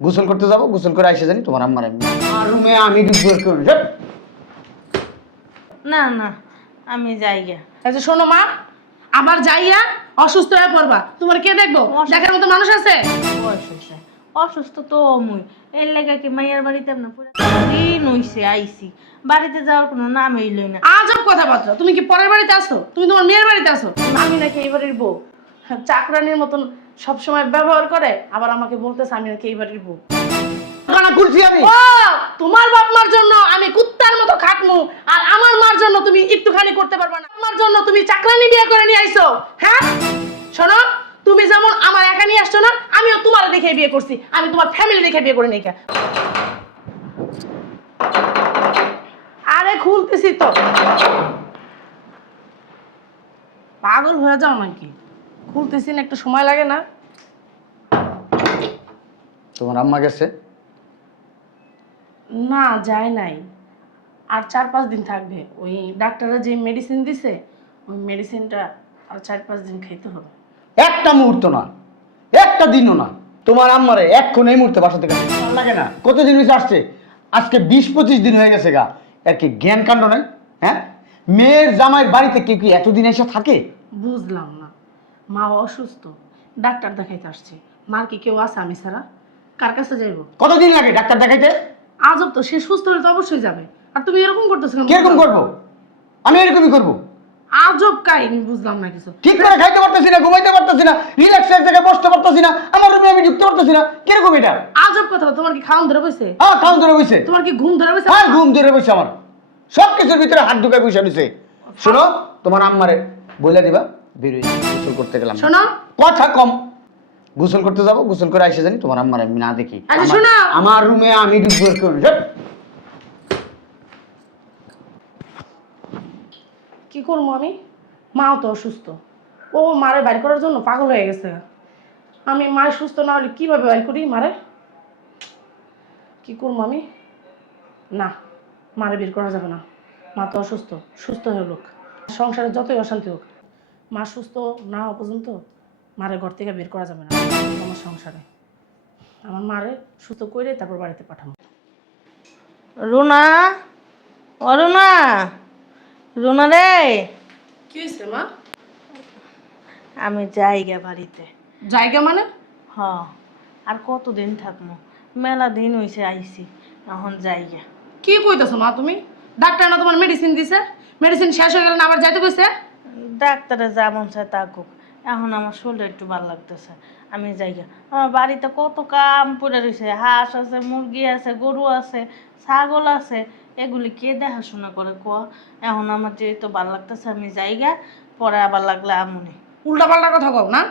গোসল করতে যাবো, গোসল করে আইসে জানি তোমার আম্মার আর রুমে আমি ঢুকবো কেউ না। না না, আমি যাই গে। আচ্ছা শোনো মা, আবার যাইয়া অসুস্থ হয়ে পড়বা, তোমার কে দেখবো? দেখার মতো মানুষ আছে? বয়স হয়েছে, অসুস্থ তো মুই। এর লেগে কি মাইয়ার বাড়িতে না পুরো দিন হইছে আইছি, বাড়িতে যাওয়ার কোনো নামই লই না। আজব কথাবার্তা। তুমি কি পরের বাড়িতে আসো? তুমি তোমার মেয়ের বাড়িতে আসো? আমি নাকি এই বাড়ির বউ? চাকরানির মতন সবসময় ব্যবহার করে, আবার আমাকে বলতেছে আমি নাকি এই বাড়ির বউ। কানা খুলছি আমি। ও, তোমার বাপ মার জন্য আমি কুত্তার মতো খাটমু, আর আমার মার জন্য তুমি একটুখানি করতে পারবে না? আমার জন্য তুমি চাকরানি বিয়ে করে নিয়ে আইছো? হ্যাঁ শোনো, তুমি যেমন আমার একা নিয়ে আসছো না, আমিও তোমার দেখে বিয়ে করছি। আমি তোমার ফ্যামিলি দেখে বিয়ে করে নিই। আরে খুলতেছি তো। পাগল হয়ে যাও নাকি? খুলতেছি না, একটু সময় লাগে না? তোমার আম্মা গেছে? না যায় নাই, আর 4-5 দিন থাকবে। ওই ডাক্তাররা যে মেডিসিন দিছে, ওই মেডিসিনটা আর 4-5 দিন খাইতে হবে। একটা মুহূর্ত না, একটা দিনও না। তোমার আম্মারে এক্ষণ এই মুহূর্তে বাসা থেকে ভালো লাগে না। কতদিন হয়েছে আসছে? আজকে 20-25 দিন হয়ে গেছে গা। এর কি জ্ঞান কাণ্ড নাই? হ্যাঁ, মেয়ের জামাইয়ের বাড়িতে কেউ কি এতদিন এসে থাকে? বুঝলাম না, মা অসুস্থ, ডাক্তার দেখাইতে আসছে। মার কি কেউ আছে আমি ছাড়া? কার কাছে যাইব? কতদিন লাগে ডাক্তার দেখাইতে? আজব তো, সে সুস্থ হলে তো অবশ্যই যাবে। আর তুমি এরকম করতেছো কেন? কিরকম করবো? আমি এরকমই করবো। আজব কাহিনী, বুঝলাম না কিছু। ঠিক করে খাইতে পারতেছি না, ঘুমাইতে পারতেছি না, রিল্যাক্স এক জায়গায় বসতে পারতেছি না, আমার রুমে আমি ঢুকতে পারতেছি না। কিরকম এটা? আজব কথা। তোমার কি খাওন ধরে বসে? হ্যাঁ, খাওন ধরে বসে। তোমার কি ঘুম ধরে বসে? হ্যাঁ, ঘুম ধরে বসে। আমার সব কিছুর ভিতরে হাত ঢুকায় বসে নিছে। শোনো, তোমার আম্মারে বলে দিবা বেরোই গোসল করতে গেলাম। শোনো, কথা কম। গোসল করতে যাবো, গোসল করে আইসে জানি তোমার আম্মারে আমি না দেখি। আচ্ছা শোনো, আমার রুমে আমি ঢুকবো কেউ না। কি করবো আমি? মাও তো অসুস্থ, ও মারে বাইর করার জন্য পাগল হয়ে গেছে। আমি মায়ের সুস্থ না হলে কিভাবে বাইর করি মারে? কি করবো আমি? না, মারে বের করা যাবে না। মা তো অসুস্থ, সুস্থ হয়ে লোক। সংসারে যতই অশান্তি হোক, মা সুস্থ না হওয়া পর্যন্ত মারে ঘর থেকে বের করা যাবে না আমার সংসারে। আমার মারে সুস্থ করে তারপর বাড়িতে পাঠাবো। রুনা, ও রুনা, রুনা রে, কি হয়েছে মা? আমি যাই গে বাড়িতে। জায়গা মানে? হ, আর কতদিন থাকবো? মেলা দিন হইছে আইছি, এখন যাই গে। কি কইতেছো মা তুমি? ডাক্তার না তোমার মেডিসিন দিছে? মেডিসিন শেষ হয়ে গেলে না আবার যাইতে কইছে? ডাক্তারে যা মন চায় তা কোক, এখন আমার শরীর একটু ভালো লাগতেছে, আমি যাই গে। আমার বাড়িতে কত কাম পড়ে রয়েছে, হাঁস আছে, মুরগি আছে, গরু আছে, ছাগল আছে, এগুলি কে দেখাশোনা করে ক? এখন আমার যেহেতু ভালো লাগতেছে আমি যাই গে, পরে আবার লাগলে আমনি। উল্টা পাল্টা কথা কও না।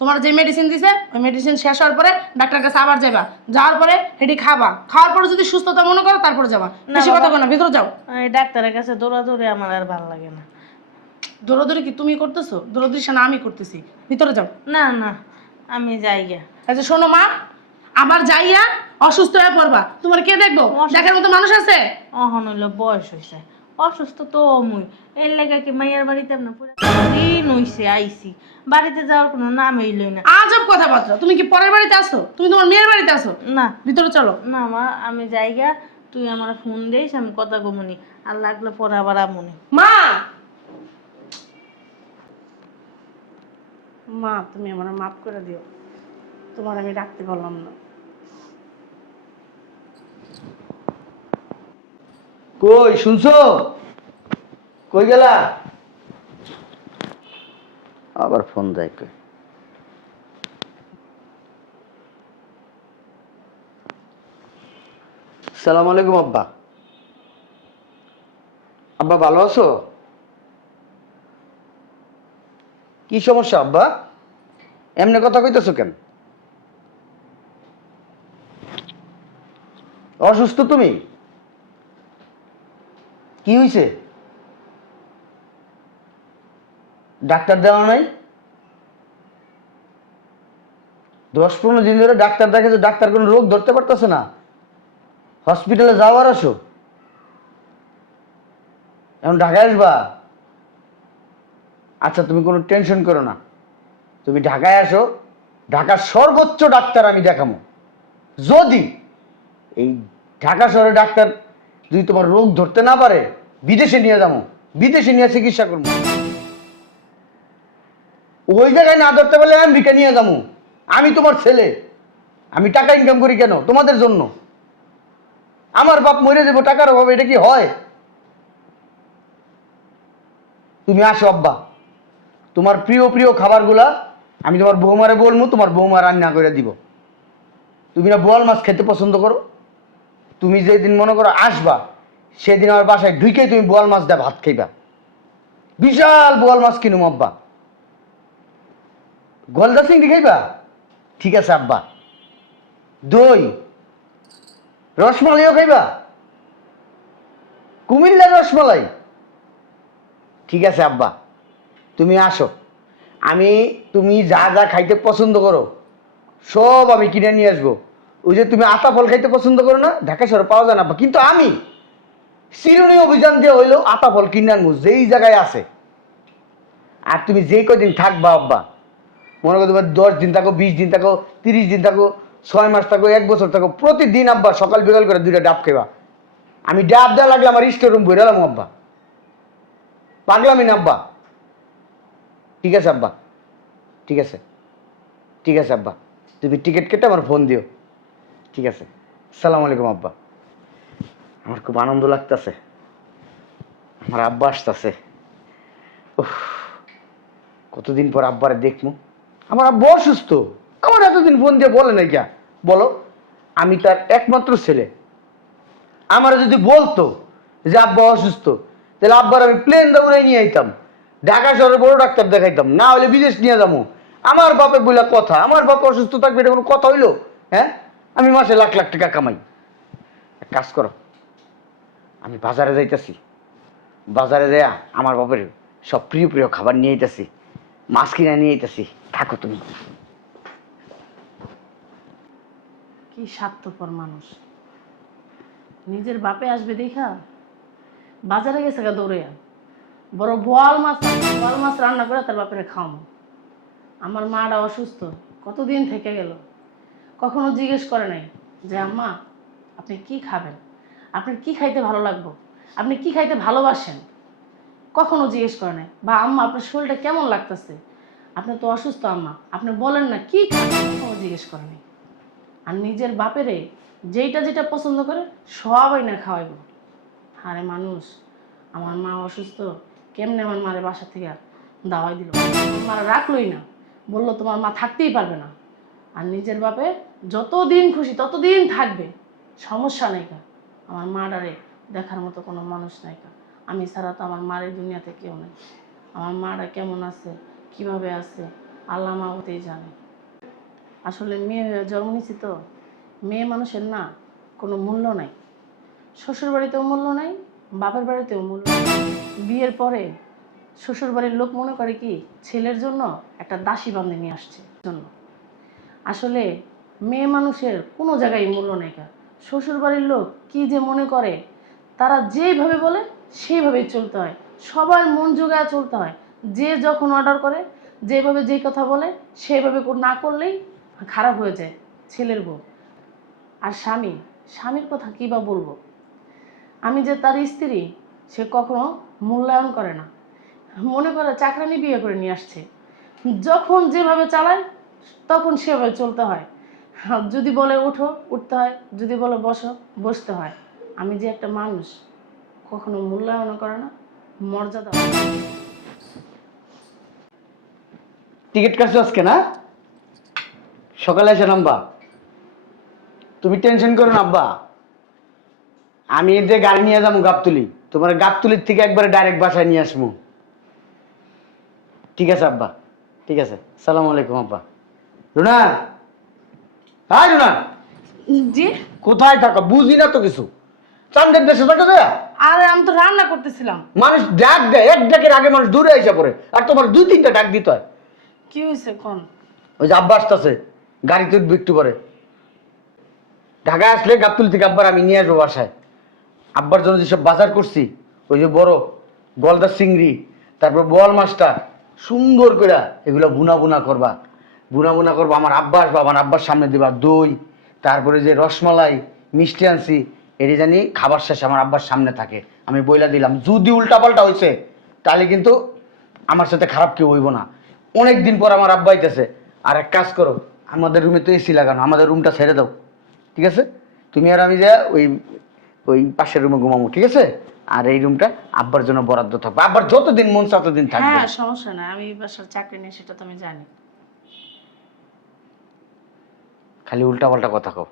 তোমার যে মেডিসিন দিছে ওই মেডিসিন শেষ হওয়ার পরে ডাক্তার কাছে আবার যাবা, যাওয়ার পরে হেডি খাবা, খাওয়ার পরে যদি সুস্থতা মনে করো তারপরে যাবা। বেশি কথা কও না, ভিতরে যাও। এই ডাক্তারের কাছে দৌড়াদৌড়ি আমার আর ভালো লাগে না। দৌড়াদৌড়ি কি তুমি করতেছো? দৌড়াদৌড়ি না আমি করতেছি। ভিতরে যাও। না না, আমি যাই গে। আচ্ছা শোনো মা, আবার যাইয়া অসুস্থ হয়ে পড়বা, তোমার কে দেখবো? দেখার মতো মানুষ আছে? অহন হইলো বয়স হয়েছে, অসুস্থ তো মুই। এর লেগে কি মাইয়ার বাড়িতে না পুরো দিন হইছে আইছি, বাড়িতে যাওয়ার কোনো নামই লই না। আজব কথাবার্তা। তুমি কি পরের বাড়িতে আসো? তুমি তোমার মেয়ের বাড়িতে আসো? না ভিতরে চলো। না মা, আমি যাই গে, তুই আমার ফোন দিস, আমি কথা কমুনি, আর লাগলে পরে আবার আমুনি। মা, মা তুমি আমার মাফ করে দিও, তোমার আমি রাখতে পারলাম না। কই শুনছো? কই গেলা? আবার ফোন দেয় কই? সালাম আলাইকুম আব্বা। আব্বা ভালো আছো? কি সমস্যা আব্বা? এমনি কথা কইতেছো কেন? অসুস্থ তুমি? কি হয়েছে? ডাক্তার দেওয়া নাই? 10-15 দিন ধরে ডাক্তার দেখেছো, ডাক্তার কোনো রোগ ধরতে পারতেছে না। হসপিটালে যাওয়ার আসো, এখন ঢাকায় আসবা? আচ্ছা তুমি কোনো টেনশন করো না, তুমি ঢাকায় আসো, ঢাকার সর্বোচ্চ ডাক্তার আমি দেখাবো, যদি এই ঢাকা শহরে ডাক্তার যদি তোমার রোগ ধরতে না পারে, বিদেশে নিয়ে যাবো, বিদেশে নিয়ে চিকিৎসা করবো। ওই জায়গায় না ধরতে পারলে আমেরিকা নিয়ে যাবো। আমি তোমার ছেলে, আমি টাকা ইনকাম করি কেন? তোমাদের জন্য। আমার বাপ মরে যাবো টাকার অভাবে, এটা কি হয়? তুমি আসো আব্বা, তোমার প্রিয় প্রিয় খাবারগুলা আমি তোমার বৌমারে বলবো, তোমার বৌমা রান্না করে দিব। তুমি না বোয়াল মাছ খেতে পছন্দ করো, তুমি যেদিন মনে করো আসবা সেদিন আমার বাসায় ঢুকে তুমি বোয়াল মাছ দিয়ে ভাত খাইবা। বিশাল বোয়াল মাছ কিনুম আব্বা। গলদা চিংড়ি খাইবা? ঠিক আছে আব্বা। দই রসমালাইও খাইবা? কুমিল্লার রসমালাই? ঠিক আছে আব্বা, তুমি আসো, আমি তুমি যা যা খাইতে পছন্দ করো সব আমি কিনে নিয়ে আসবো। ওই যে তুমি আতা ফল খাইতে পছন্দ করো না, ঢাকা শহরে পাওয়া যায় না আব্বা, কিন্তু আমি চিরুনি অভিযান দিয়ে হইলো আতা ফল কিনে আনবো যেই জায়গায় আছে। আর তুমি যেই কদিন থাকবা আব্বা, মনে করো তোমার 10 দিন থাকো, 20 দিন থাকো, 30 দিন থাকো, 6 মাস থাকো, 1 বছর থাকো, প্রতিদিন আব্বা সকাল বিকাল করে 2টা ডাব খাইবা। আমি ডাব দেওয়া লাগলে আমার স্টোর রুম বইরালাম আব্বা, পাগলামি না আব্বা। ঠিক আছে আব্বা, ঠিক আছে, ঠিক আছে আব্বা, তুমি টিকিট কেটে আমার ফোন দিও। ঠিক আছে, আসসালামু আলাইকুম আব্বা। আমার খুব আনন্দ লাগতেছে, আমার আব্বা আসতেছে। কতদিন পর আব্বারে দেখবো। আমার আব্বা অসুস্থ, আমার এতদিন ফোন দিয়ে বলে নাই কে? বলো, আমি তার একমাত্র ছেলে। আমার যদি বলতো যে আব্বা অসুস্থ, তাহলে আব্বার আমি প্লেন দৌড়াই নিয়ে আইতাম, ঢাকা শহরে বড় ডাক্তার দেখাইতাম, না হলে বিদেশ নিয়ে যাবো। আমার বাপে বলে কথা, আমার বাপ অসুস্থ থাকবে, এটা কোনো কথা হইলো? হ্যাঁ, আমি মাসে লাখ লাখ টাকা কামাই। এক কাজ করো, আমি বাজারে যাইতেছি, বাজারে যাইয়া আমার বাপের সব প্রিয় প্রিয় খাবার নিয়ে আইতাছি, মাছ কিনে নিয়ে আইতাছি, থাকো তুমি। কি স্বার্থপর মানুষ, নিজের বাপে আসবে দেখা বাজারে গেছে গা দৌড়ে, বড় বোয়াল মাছ রান্না করে তার বাপেরে খাওয়ানো। আমার মাটা অসুস্থ, কতদিন থেকে গেল, কখনো জিজ্ঞেস করে নাই যে আম্মা আপনি কি খাবেন, আপনার কি খাইতে ভালো লাগবে, আপনি কি খাইতে ভালোবাসেন, কখনো জিজ্ঞেস করে নাই। বা আম্মা আপনার শরীরটা কেমন লাগতেছে, আপনি তো অসুস্থ আম্মা, আপনি বলেন না কি খাবেন, কখনো জিজ্ঞেস করে নাই। আর নিজের বাপেরে যেইটা যেটা পছন্দ করে সবাই না খাওয়াইব। আরে মানুষ, আমার মা অসুস্থ, কেমনে আমার মারে বাসা থেকে দাওয়াই দিল, মারা রাখলোই না, বললো তোমার মা থাকতেই পারবে না। আর নিজের বাপে যতদিন খুশি ততদিন থাকবে, সমস্যা নাই কা। আমার মাটারে দেখার মতো কোনো মানুষ নাই কা, আমি ছাড়া তো আমার মার এই দুনিয়াতে কেউ নেই। আমার মাটা কেমন আছে, কিভাবে আছে, আল্লাহ মাহতেই জানে। আসলে মেয়ে হয়ে জন্ম নিচ্ছি তো, মেয়ে মানুষের না কোনো মূল্য নাই, শ্বশুর বাড়িতেও মূল্য নাই, বাপের বাড়িতেও মূল্য নাই। বিয়ের পরে শ্বশুর বাড়ির লোক মনে করে কি ছেলের জন্য একটা দাসী বান্ধি নিয়ে আসছে জন্য। আসলে মেয়ে মানুষের কোনো জায়গায় মূল্য নেই কা। শ্বশুর বাড়ির লোক কি যে মনে করে, তারা যেভাবে বলে সেইভাবেই চলতে হয়, সবার মন জোগায় চলতে হয়। যে যখন অর্ডার করে, যেভাবে যেই কথা বলে সেইভাবে না করলেই খারাপ হয়ে যায় ছেলের বউ। আর স্বামীর কথা কী বা বলবো, আমি যে তার স্ত্রী সে কখনো মূল্যায়ন করে না, মনে করে চাকরানি বিয়ে করে নিয়ে আসছে, যখন যেভাবে চালায় তখন সেভাবে চলতে হয়। যদি বলে ওঠো উঠতে হয়, যদি বলে বসো বসতে হয়। আমি যে একটা মানুষ, কখনো মূল্যায়ন করে না, মর্যাদা। টিকিট কাটছো আজকে না? সকালে এসে নামবা, তুমি টেনশন করো না আব্বা। আমি যে গাড়ি নিয়ে যাবো গাবতুলি, তোমার গাবতুলির থেকে একবারে ডাইরেক্ট বাসায় নিয়ে আসবো। ঠিক আছে আব্বা, ঠিক আছে, সালাম আলাইকুম আব্বা। রুনা, হ্যাঁ রুনা, জি কোথায় থাকো বুঝি না তো কিছু, চান্দের দেশে থাকো যা। আরে আমি তো রান্না করতেছিলাম। মানুষ ডাক দেয়, এক ডাকের আগে মানুষ দূরে এসে পড়ে, আর তোমার 2-3টা ডাক দিতে হয়। কি হয়েছে কোন? ওই যে আব্বা আসতেছে, গাড়িতে উঠবে একটু পরে। ঢাকায় আসলে গাবতুলি থেকে আব্বার আমি নিয়ে আসবো বাসায়। আব্বার জন্য যেসব বাজার করছি, ওই যে বড় গলদা চিংড়ি, তারপর বোয়াল মাছটা সুন্দর করে এগুলো বুনা বুনা করবা, বুনা বুনা করবা। আমার আব্বা আসবা, আমার আব্বার সামনে দিবা দই, তারপরে যে রসমালাই মিষ্টি আনছি এটি জানি খাবার শেষে আমার আব্বার সামনে থাকে। আমি বইলা দিলাম যদি উল্টাপাল্টা হয়েছে তাহলে কিন্তু আমার সাথে খারাপ কেউ হইব না। অনেক দিন পর আমার আব্বা আইতেছে। আর এক কাজ করো, আমাদের রুমে তো এসি লাগানো, আমাদের রুমটা ছেড়ে দাও, ঠিক আছে? তুমি আর আমি যা ওই ওই পাশের রুমে ঘুমাবো, ঠিক আছে? আর এই রুমটা আব্বার জন্য বরাদ্দ থাকবে, আব্বার যতদিন মন চায় ততদিন থাকবে। হ্যাঁ সমস্যা নাই, আমি এই বাসার চাকরি নেই সেটা তো আমি জানি। খালি উল্টাপাল্টা কথা কও,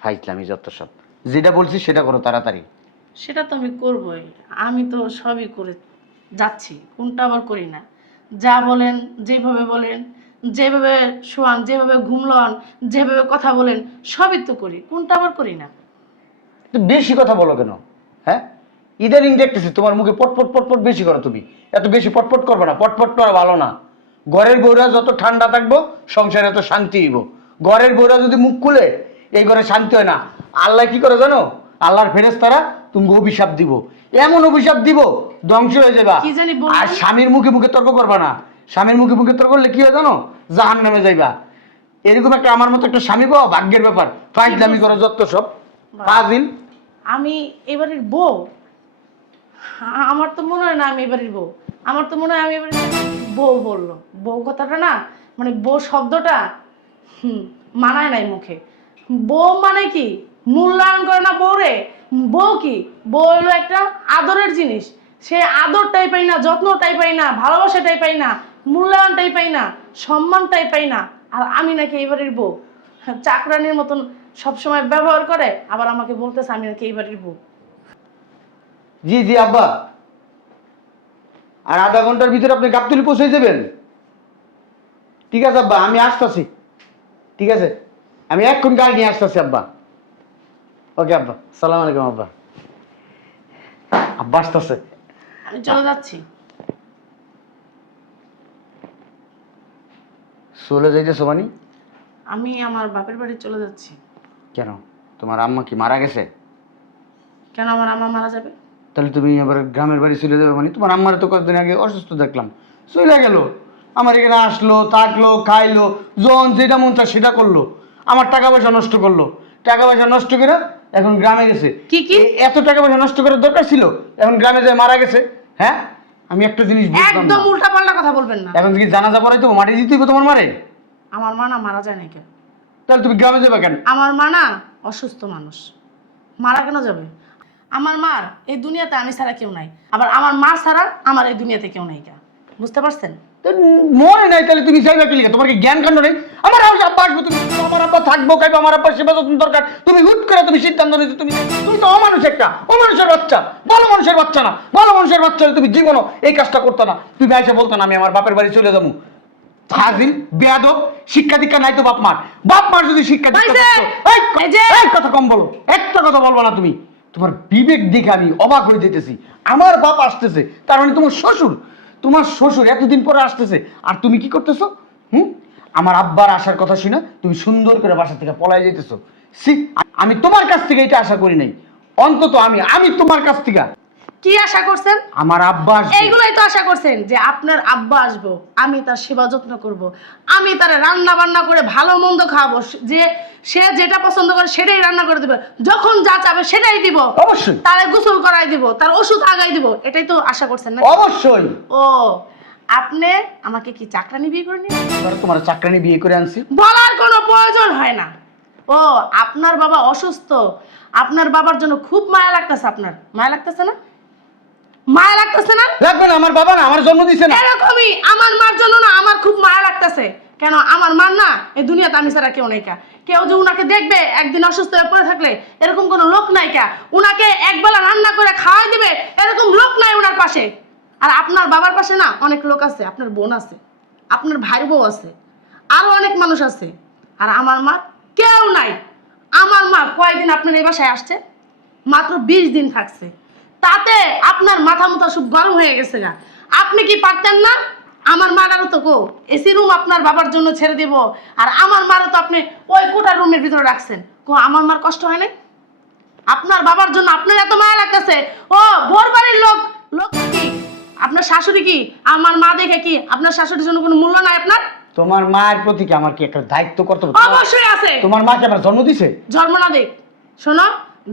ফাইজলামি যত সব। যেটা বলছি সেটা করো তাড়াতাড়ি। সেটা তো আমি করবই, আমি তো সবই করে যাচ্ছি, কোনটা আবার করি না। যা বলেন, যেভাবে বলেন, যেভাবে শোয়ান, যেভাবে ঘুমলান, যেভাবে কথা বলেন, সবই তো করি, কোনটা আবার করি না। তো বেশি কথা বলো কেন? হ্যাঁ, ইদানিং দেখতেছি তোমার মুখে পটপট পটপট বেশি করো। তুমি এত বেশি পটপট করবে না, পটপট করা ভালো না। ঘরের বউরা যত ঠান্ডা থাকবো সংসারে এত শান্তি হইব। ঘরের বউরা যদি মুখ খুলে এই ঘরে শান্তি হয় না। আল্লাহ কি করে জানো? আল্লাহর ফেরেশতারা তুমি অভিশাপ দিব, এমন অভিশাপ দিব ধ্বংস হয়ে যাবা। কি জানি বললেন? আর স্বামীর মুখে মুখে তর্ক করবা না। স্বামীর মুখে মুখে তর্ক করলে কি হয় জানো? জাহান্নামে যাইবা। এরকম একটা আমার মতো একটা স্বামী পাওয়া ভাগ্যের ব্যাপার। ফাইজলামি করো যত সব ফাজিল। আমি এবারের বউ? আমার তো মনে হয় না আমি এবারের বউ। আমার তো মনে হয় আমি এবারে বউ বললো, বউ কথাটা না, মানে বউ শব্দটা মানায় নাই মুখে। বউ মানে কি? মূল্যায়ন করে না বউরে। বউ কি? বউ হলো একটা আদরের জিনিস। সে আদরটাই পাই না, যত্নটাই পাই না, ভালোবাসাটাই পাই না, মূল্যায়নটাই পাই না, সম্মানটাই পাই না। আর আমি নাকি এবারের বউ? চাকরানির মতন সবসময় ব্যবহার করে, আবার আমাকে বলতেছে আমি নাকি এবারের বউ। জি জি আব্বা, আর আধা ঘন্টার ভিতরে আপনি গাবতলী পৌঁছে যাবেন। ঠিক আছে আব্বা, আমি আসতেছি। ঠিক আছে, আমি এক্ষুনি গাড়ি নিয়ে আসতেছি আব্বা। ওকে আব্বা, সালাম আলাইকুম আব্বা। আব্বা আসতেছে। আমি চলে যাচ্ছি। চলে যাইতেছো মানে? আমি আমার বাপের বাড়ি চলে যাচ্ছি। কেন, তোমার আম্মা কি মারা গেছে? কেন আমার আম্মা মারা যাবে? তাহলে তুমি আবার গ্রামের বাড়ি চলে যাবে মানে? তোমার আম্মার তো কয়েকদিন আগে অসুস্থ দেখলাম, চলে গেল। আমার এখানে আসলো, থাকলো, খাইলো, যখন যেটা মন চায় সেটা করলো। আমার টাকা পয়সা নষ্ট করলো। টাকা পয়সা নষ্ট করে এখন গ্রামে গেছে। কি কি? এত টাকা পয়সা নষ্ট করার দরকার ছিল? এখন গ্রামে যায় মারা গেছে। হ্যাঁ, আমি একটা জিনিস বুঝলাম একদম না। উল্টা পাল্টা কথা বলবেন না। এখন কি জানাজা পড়াই তো মাটি দিতে হইব তোমার মারে? আমার মা না মারা যায় না কেন? তাহলে তুমি গ্রামে যাবে কেন? আমার মা না অসুস্থ মানুষ, মারা কেন যাবে? আমার মার এই দুনিয়াতে আমি ছাড়া কেউ নাই, আবার আমার মা ছাড়া আমার এই দুনিয়াতে কেউ নাই। কা বুঝতে পারছেন? তো মনে নাই তাহলে তুমি চাইবে কি লিখে? তোমার কি জ্ঞান কাণ্ড নেই? আমার আব্বা আসবে, তুমি আমার আব্বা থাকবো, খাইবো, আমার আব্বার সেবা যত্ন দরকার। তুমি হুট করে তুমি সিদ্ধান্ত নিয়েছো। তুমি তুমি তো অমানুষ, একটা অমানুষের বাচ্চা। ভালো মানুষের বাচ্চা না, ভালো মানুষের বাচ্চা হলে তুমি জীবনও এই কাজটা করতে না। তুমি এসে বলতো না আমি আমার বাপের বাড়ি চলে যাবো। ফাজিল, বেয়াদব, শিক্ষা দীক্ষা নাই তো বাপ মার। বাপ মার যদি শিক্ষা দীক্ষা থাকতো। এই কথা কম বলো, একটা কথা বলবো না তুমি। তোমার বিবেক দেখে আমি অবাক হয়ে যেতেছি। আমার বাপ আসতেছে, তার মানে তোমার শ্বশুর, তোমার শ্বশুর এতদিন পরে আসতেছে, আর তুমি কি করতেছো? আমার আব্বার আসার কথা শুনে তুমি সুন্দর করে বাসা থেকে পলাই যেতেছো। আমি তোমার কাছ থেকে এটা আশা করি নাই। অন্তত আমি তোমার কাছ থেকে কি আশা করছেন? আমার আব্বা আসবে। এইগুলাই তো আশা করছেন যে আপনার আব্বা আসবো, আমি তার সেবা যত্ন করব, আমি তার রান্না বান্না করে ভালো মন্দ খাওয়াবো, যে সে যেটা পছন্দ করে সেটাই রান্না করে দেবে, যখন যা চাবে সেটাই দিব, অবশ্যই তারে গোসল করাই দিব, তার ওষুধ আগাই দিব, এটাই তো আশা করছেন না? অবশ্যই। ও, আপনি আমাকে কি চাকরানি বিয়ে করে নিয়ে তোমার চাকরানি বিয়ে করে আনছি, বলার কোনো প্রয়োজন হয় না। ও, আপনার বাবা অসুস্থ, আপনার বাবার জন্য খুব মায়া লাগতেছে। আপনার মায়া লাগতেছে না? মায়া লাগতেছে না? লাগবে না, আমার বাবা না আমার জন্ম দিছে না। এরকমই আমার মার জন্য না আমার খুব মায়া লাগতেছে। কেন? আমার মার না এই দুনিয়াতে আমি ছাড়া কেউ নাই। কা কেউ যে উনাকে দেখবে একদিন অসুস্থ হয়ে পড়ে থাকলে, এরকম কোনো লোক নাই। কা উনাকে একবেলা রান্না করে খাওয়াই দিবে এরকম লোক নাই উনার পাশে। আর আপনার বাবার পাশে না অনেক লোক আছে, আপনার বোন আছে, আপনার ভাই বউ আছে, আরো অনেক মানুষ আছে। আর আমার মা কেউ নাই। আমার মা কয়দিন আপনার এই বাসায় আসছে? মাত্র 20 দিন থাকছে। তাতে আপনার মাথা মুথা সব গরম হয়ে গেছে। না আপনি কি পারতেন না? আমার মারারও তো কো এসি রুম আপনার বাবার জন্য ছেড়ে দিব, আর আমার মারও তো আপনি ওই কোটার রুমের ভিতরে রাখছেন। কো আমার মার কষ্ট হয় না? আপনার বাবার জন্য আপনার এত মায়া লাগতেছে। ও, বোর বাড়ির লোক লোক কি? আপনার শাশুড়ি কি? আমার মা দেখে কি আপনার শাশুড়ির জন্য কোনো মূল্য নাই আপনার? তোমার মায়ের প্রতি কি আমার কি একটা দায়িত্ব কর্তব্য? অবশ্যই আছে। তোমার মা কি আমার জন্ম দিছে? জন্ম না দেখ, শোনো,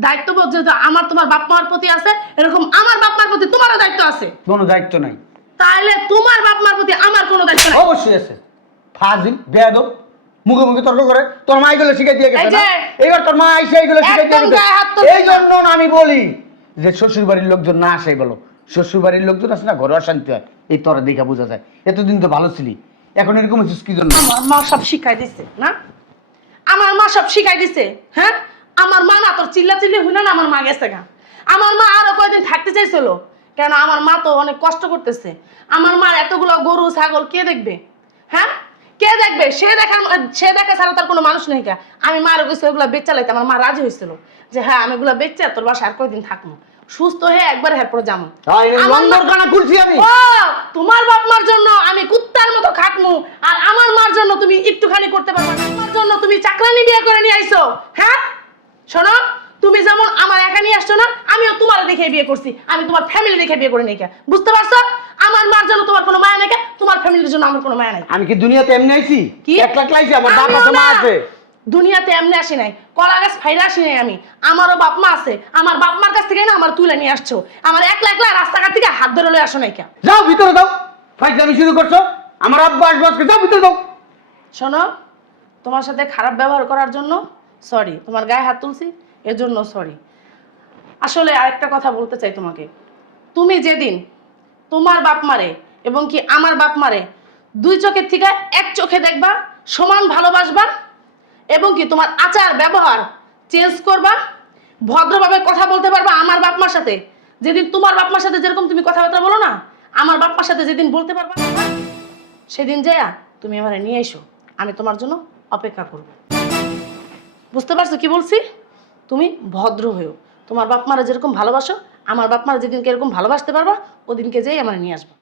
দায়িত্ববোধ যেহেতু আমার তোমার বাপ মার প্রতি আছে, এরকম আমার বাপ মার প্রতি তোমারও দায়িত্ব আছে। কোনো দায়িত্ব নাই। তাহলে তোমার বাপ মার প্রতি আমার কোনো দায়িত্ব নাই। অবশ্যই আছে। ফাজিল বেয়াদব, মুখে মুখে তর্ক করে। তোর মা এগুলো শিখাই দিয়ে গেছে না? এইবার তোর মা আইসা এগুলো শিখাই দিয়ে একদম গেছে। গায়ে হাত তুলবে এই জন্য না আমি বলি যে শ্বশুর বাড়ির লোকজন না আসে বলো। শ্বশুর বাড়ির লোকজন আসে না, ঘরে অশান্তি হয়। এই তোরা দেখা বোঝা যায়। এতদিন তো ভালো ছিলি, এখন এরকম হচ্ছিস কি জন্য? আমার মা সব শিখাই দিছে না, আমার মা সব শিখাই দিছে। হ্যাঁ, আমার মা না তোর চিল্লা চিল্লি হইনা না, আমার মা গেছে গা। আমার মা আরো কয়দিন থাকতে চাইছিল, কেন আমার মা তো অনেক কষ্ট করতেছে। আমার মার এতগুলো গরু ছাগল কে দেখবে? হ্যাঁ, কে দেখবে? সে দেখা ছাড়া তার কোনো মানুষ নেই। কা আমি মার কইছি ওগুলো বেচা লাইতে, আমার মা রাজি হয়েছিল যে হ্যাঁ আমি এগুলো বেচে তোর বাসায় আর কয়দিন থাকবো, সুস্থ হয়ে একবার এরপরে যাবো। লন্ডন কানা খুলছি আমি। ও, তোমার বাপ মার জন্য আমি কুত্তার মতো খাটমু, আর আমার মার জন্য তুমি একটুখানি করতে পারবে না। আমার জন্য তুমি চাকরানি বিয়ে করে নিয়ে আইছো। হ্যাঁ শোনো, তুমি যেমন আমার একা নিয়ে আসছো না, আমিও তোমার দেখে বিয়ে করছি। আমি তোমার ফ্যামিলি দেখে বিয়ে করে নিয়ে, বুঝতে পারছো? আমার মার জন্য তোমার কোনো মায়া নাই, তোমার ফ্যামিলির জন্য আমার কোনো মায়া নাই। আমি কি দুনিয়াতে এমনি আইছি? কি এক লাখ লাইছি, আমার বাপ আমিও আছে, মা না। আছে। দুনিয়াতে এমনি আসি নাই, কলা গাছ ফাইরা আসি নাই আমি। আমারও বাপ মা আছে, আমার বাপ মার কাছ থেকে না আমার তুলে নিয়ে আসছো। আমার একলা একলা রাস্তাঘাট থেকে হাত ধরে লয়ে আসো নাই। কে যাও ভিতরে দাও, ফাইজলামি শুরু করছো। আমার আব্বা আসবে আজকে, যাও ভিতরে দাও। শোনো, তোমার সাথে খারাপ ব্যবহার করার জন্য সরি, তোমার গায়ে হাত তুলছি এর জন্য সরি। আসলে আরেকটা কথা বলতে চাই তোমাকে, তুমি যেদিন তোমার বাপ মারে এবং কি আমার বাপ মারে দুই চোখের থেকে এক চোখে দেখবা, সমান ভালোবাসবা এবং কি তোমার আচার ব্যবহার চেঞ্জ করবা, ভদ্রভাবে কথা বলতে পারবা আমার বাপ মার সাথে। যেদিন তোমার বাপ মার সাথে যেরকম তুমি কথাবার্তা বলো না, আমার বাপ মার সাথে যেদিন বলতে পারবা না, সেদিন যাইয়া তুমি আমার নিয়ে এসো, আমি তোমার জন্য অপেক্ষা করব। বুঝতে পারছো কি বলছি? তুমি ভদ্র হয়েও, তোমার বাপ মারা যেরকম ভালোবাসো, আমার বাপ মারা যেদিনকে এরকম ভালোবাসতে পারবা, ওদিনকে যেই আমার নিয়ে আসবো।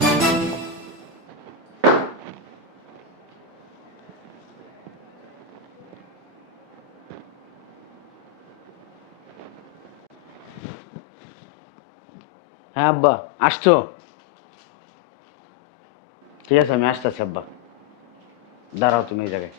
হ্যাঁ আব্বা, আসছো? ঠিক আছে, আমি আসতেছি আব্বা। দাঁড়াও তুমি এই জায়গায়।